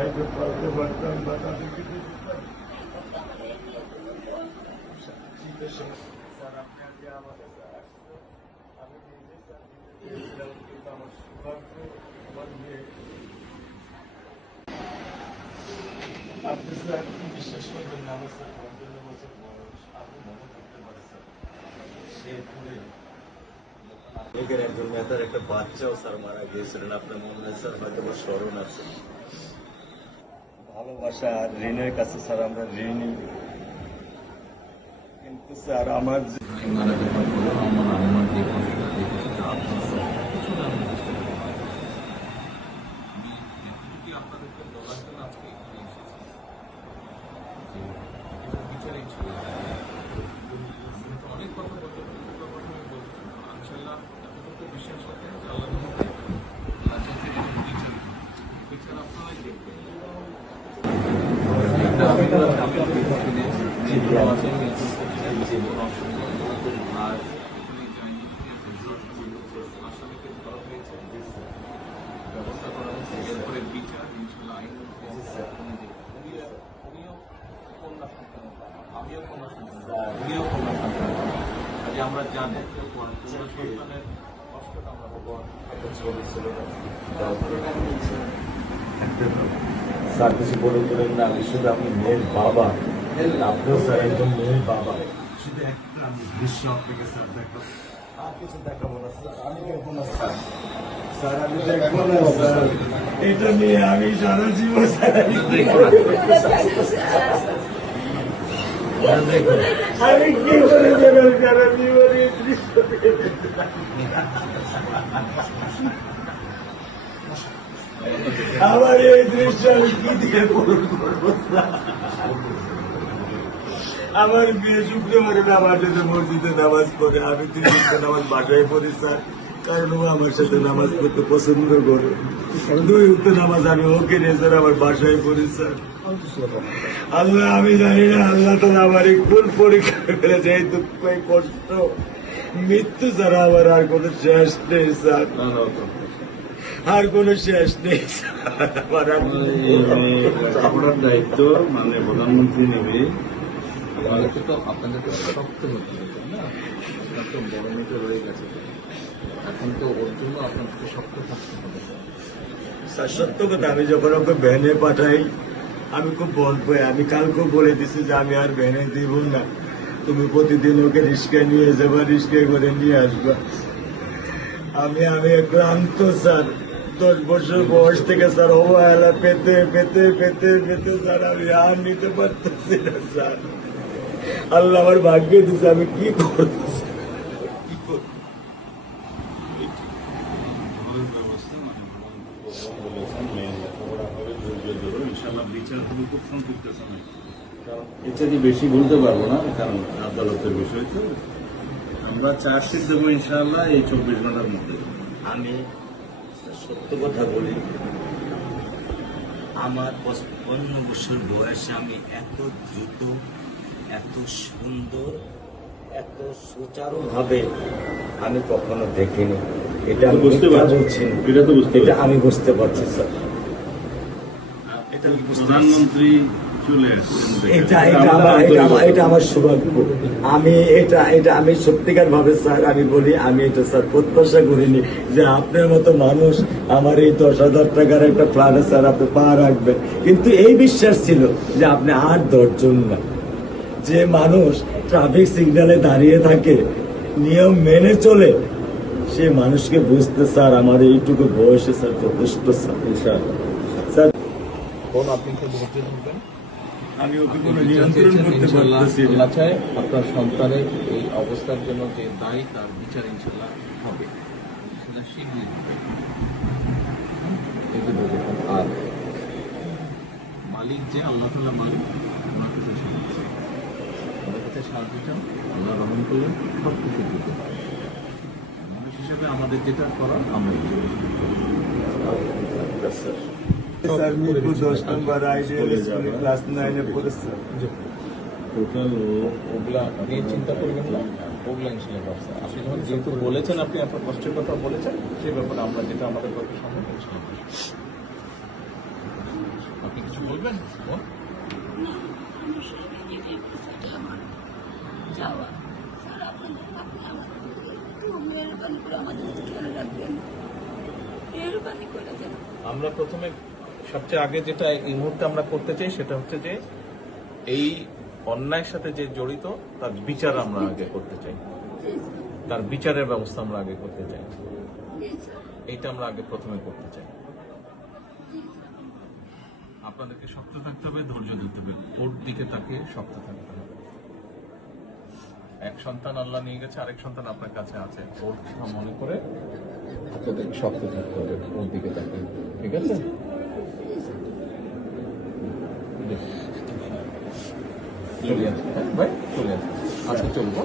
চাইতে পারতে পারতাম বা তাদেরকে স্যার আপনি আজকে আমার কাছে আসছেন, আমি নিজে স্যার দিয়েছিলাম, কিন্তু আমার সৌভাগ্য আমার মেয়ে। আপনি স্যার বিশ্বাস করবেন না, আমার স্যার 55 বছর বয়স, আপনি মনে করতে পারেন স্যার সে পুরে লীগের একজন নেতার একটা বাচ্চাও স্যার মারা গিয়েছিলেন, আপনার মনে হয় স্যার হয়তো বা স্মরণ আছে। ভালোবাসা আর ঋণের কাছে স্যার আমরা ঋণী, কিন্তু স্যার আমার মারা যাওয়ার পরে আমার আম্মার যে কষ্টটা দেখেছি আপনার কিছুটা আমি বুঝতে পারি। আমি এতটুকু আপনাদেরকে বলার জন্য আজকে এখানে এসেছি যে এটা বিচারিক ছিল। অনেক কথা বলতে প্রথমে বলছেন ইনশাল্লাহ এতটুকু বিশ্বাস রাখেন যে আল্লাহ বিচার আপনারাই দেখবেন। আর আসামিকে ধরা হয়েছে, ব্যবস্থা করা হয়েছে, এরপরে বিচার ইনশাল্লাহ আইন উনিও কন্যা সন্তান, আমিও কন্যা সন্তান, উনিও কন্যা সন্তান। কাজে আমরা জানি কন্যা সন্তানের কষ্টটা আমরা একটা ছবি ছিল স্যার, কিছু বলে তোলেন না, আমি শুধু আপনি মেয়ের বাবা, আপনিও স্যার একজন মেয়ের বাবা। শুধু একটা আমি দৃশ্য আপনাকে স্যার দেখো, আর কিছু দেখাবো না স্যার, আমি দেখবো না স্যার, স্যার আমি দেখবো না স্যার, এটা নিয়ে আমি সারা জীবন স্যার আমি কি করে দেবেন সারা জীবন এই দৃশ্য আমার এই দৃশ্য আমি কি দিয়ে পূরণ করবো? আমার বিয়ে শুক্রবারে আমার সাথে মসজিদে নামাজ পড়ে, আমি 3 নামাজ বাসায় পড়ি স্যার, কারণ ও আমার সাথে নামাজ পড়তে পছন্দ করে। 2 উক্ত নামাজ আমি ওকে নিয়ে স্যার আমার বাসায় পড়ি স্যার। আল্লাহ আমি জানি না, আল্লাহ তো আমার কোন পরীক্ষা ফেলেছে, এই দুঃখ এই কষ্ট মৃত্যু ছাড়া আমার আর কোনো শেষ নেই স্যার, আর কোনো শেষ নেই। আপনার দায়িত্ব মানে প্রধানমন্ত্রী নেবে, আমাদেরকে তো আপনাদেরকে শক্ত হতে হবে না, আপনার তো বড় মেয়েটা রয়ে গেছে, এখন তো ওর জন্য আপনাদেরকে শক্ত থাকতে হবে। স্যার সত্য কথা, আমি যখন ওকে ভ্যানে পাঠাই আমি খুব বল পাই, আমি কালকেও বলে দিছি যে আমি আর ভ্যানে দিব না, তুমি প্রতিদিন ওকে রিস্কায় নিয়ে যাবা, রিস্কায় করে নিয়ে আসবা। আমি ক্লান্ত স্যার, 10 বছর বয়স থেকে স্যার অবহেলা পেতে পেতে পেতে পেতে স্যার আমি আর নিতে পারতেছি না স্যার। আল্লাহ আমার ভাগ্যে দিচ্ছে, আমি কি করবো স্যার? কি করবো? ব্যবস্থা বলেছেন মেয়ের লেখাপড়া হবে, ধৈর্য ধরো, ইনশাল্লাহ বিচার তুমি খুব সন্তুষ্ট সময়, কারণ ইত্যাদি বেশি বলতে পারবো না, কারণ আদালতের বিষয় তো। আমরা চার্জশিট দেবো ইনশাল্লাহ এই 24 ঘন্টার মধ্যে। আমি সত্য কথা বলি, আমার 55 বছর বয়সে আমি এত দ্রুত, এত সুন্দর, এত সুচারুভাবে আমি কখনো দেখিনি। এটা আমি বুঝতে পারছি, এটা তো বুঝতে এটা পারছি। আমি বুঝতে পারছি স্যার, এটা আমি বুঝতে পারছি। প্রধানমন্ত্রী চলে আসছেন, এটা আমার সৌভাগ্য। এটা আমি সত্যিকার ভাবে স্যার আমি বলি, আমি এটা স্যার প্রত্যাশা করিনি যে আপনার মতো মানুষ আমার এই 10,000 টাকার একটা ফ্ল্যাটে স্যার আপনি পা রাখবেন, কিন্তু এই বিশ্বাস ছিল যে আপনি 8-10 জন না, যে মানুষ ট্রাফিক সিগন্যালে দাঁড়িয়ে থাকে, নিয়ম মেনে চলে, সে মানুষকে বুঝতে স্যার আমার এইটুকু বয়সে স্যার যথেষ্ট স্যার। স্যার কোন আপনি তো ধৈর্য ধরবেন, আমি ওকে কোনো নিয়ন্ত্রণ করতে পারতেছি না। আল্লাহ চায় আপনার সন্তানের এই অবস্থার জন্য যে দায়ী তার বিচার ইনশাল্লাহ হবে, সেটা শীঘ্রই হবে। আর মালিক যে আল্লাহ তাআলা মালিক, ওনার কাছে সাহায্য চাও, ওনার কাছে সাহায্য চাও, আল্লাহ রহম করলেন সব কিছু দিতে পারে। মানুষ হিসাবে আমাদের যেটা করার আমরা স্যার মিরপুর 10 নম্বর আইডিয়াল স্কুলে ক্লাস 9-এ পড়েছে। টোটাল ওগুলা নিয়ে চিন্তা করবেন না, ওগুলা ইনশাল্লাহ ব্যবস্থা। আপনি যখন যেহেতু বলেছেন, আপনি আপনার কষ্টের কথা বলেছেন, সেই ব্যাপারে আমরা যেটা আমাদের পক্ষে সম্ভব ইনশাল্লাহ। আপনি বলবেন বোন? না, আমার স্বামী যেটাই বলছে, এটা আমার চাওয়া। স্যার, আপনি আমাদেরকে একটু মেহরবানি করে আমাদের খেয়াল রাখবেন, মেহরবানি করে দেন। আমরা প্রথমে সবচেয়ে আগে যেটা এই মুহূর্তে আমরা করতে চাই সেটা হচ্ছে যে এই অন্যায়ের সাথে যে জড়িত তার বিচার আমরা আগে করতে চাই, জি স্যার, তার বিচারের ব্যবস্থা আমরা আগে করতে চাই, জি স্যার, এইটা আমরা আগে প্রথমে করতে চাই। জি স্যার। আপনাদেরকে শক্ত থাকতে হবে, ধৈর্য ধরতে হবে, ওর দিকে তাকে শক্ত থাকতে হবে। এক সন্তান আল্লাহ নিয়ে গেছে, আরেক সন্তান আপনার কাছে আছে, ওর কথা মনে করে আপনাদেরকে শক্ত থাকতে হবে, ওর দিকে তাকে, ঠিক আছে? চলে আসবে, হ্যাঁ ভাই, চলে আসবে, আজকে চলবো।